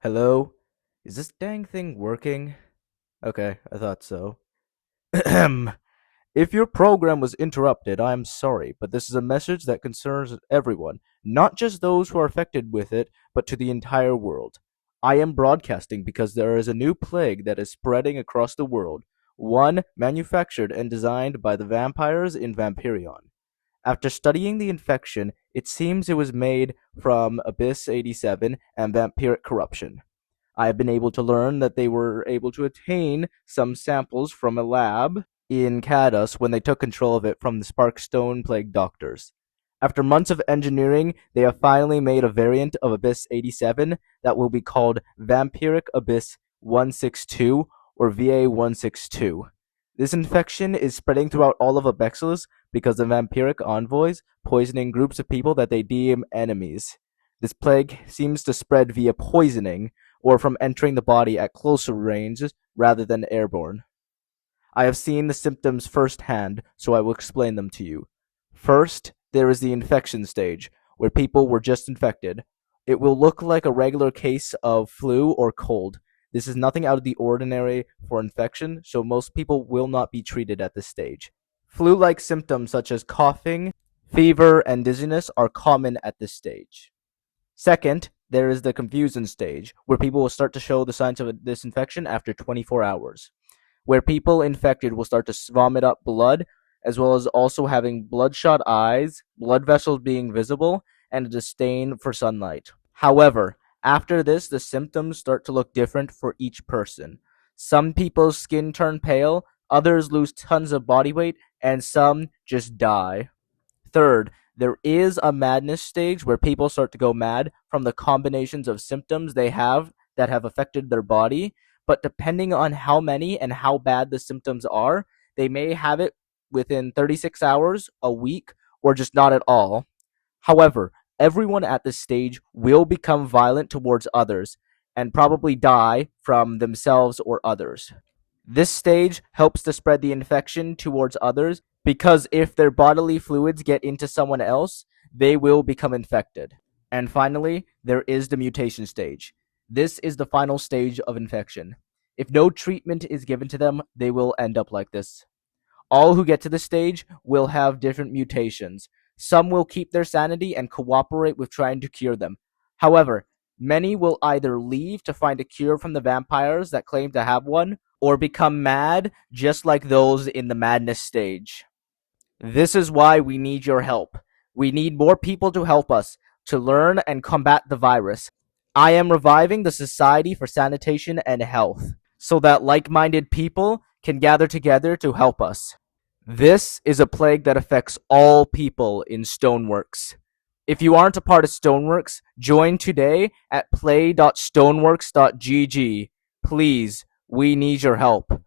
Hello? Is this dang thing working? Okay, I thought so. If your program was interrupted, I am sorry, but this is a message that concerns everyone, not just those who are affected with it, but to the entire world. I am broadcasting because there is a new plague that is spreading across the world, one manufactured and designed by the vampires in Vampirion. After studying the infection, it seems it was made from Abyss 87 and vampiric corruption. I have been able to learn that they were able to attain some samples from a lab in Cadus when they took control of it from the Sparkstone Plague doctors. After months of engineering, they have finally made a variant of Abyss 87 that will be called Vampiric Abyss 162 or VA 162. This infection is spreading throughout all of Abexilus because the vampiric envoys poisoning groups of people that they deem enemies. This plague seems to spread via poisoning, or from entering the body at closer ranges rather than airborne. I have seen the symptoms firsthand, so I will explain them to you. First, there is the infection stage, where people were just infected. It will look like a regular case of flu or cold. This is nothing out of the ordinary for infection, so most people will not be treated at this stage. Flu like symptoms such as coughing, fever, and dizziness are common at this stage. Second, there is the confusion stage, where people will start to show the signs of this infection after 24 hours, where people infected will start to vomit up blood, as well as also having bloodshot eyes, blood vessels being visible, and a disdain for sunlight. However, after this, the symptoms start to look different for each person. Some people's skin turn pale, others lose tons of body weight, and some just die. Third, there is a madness stage where people start to go mad from the combinations of symptoms they have that have affected their body, but depending on how many and how bad the symptoms are, they may have it within 36 hours, a week, or just not at all. However, everyone at this stage will become violent towards others and probably die from themselves or others. This stage helps to spread the infection towards others because if their bodily fluids get into someone else, they will become infected. And finally, there is the mutation stage. This is the final stage of infection. If no treatment is given to them, they will end up like this. All who get to this stage will have different mutations. Some will keep their sanity and cooperate with trying to cure them. However, many will either leave to find a cure from the vampires that claim to have one, or become mad just like those in the madness stage. This is why we need your help. We need more people to help us to learn and combat the virus. I am reviving the Society for Sanitation and Health so that like minded people can gather together to help us. This is a plague that affects all people in Stoneworks. If you aren't a part of Stoneworks, join today at play.stoneworks.gg. Please, we need your help.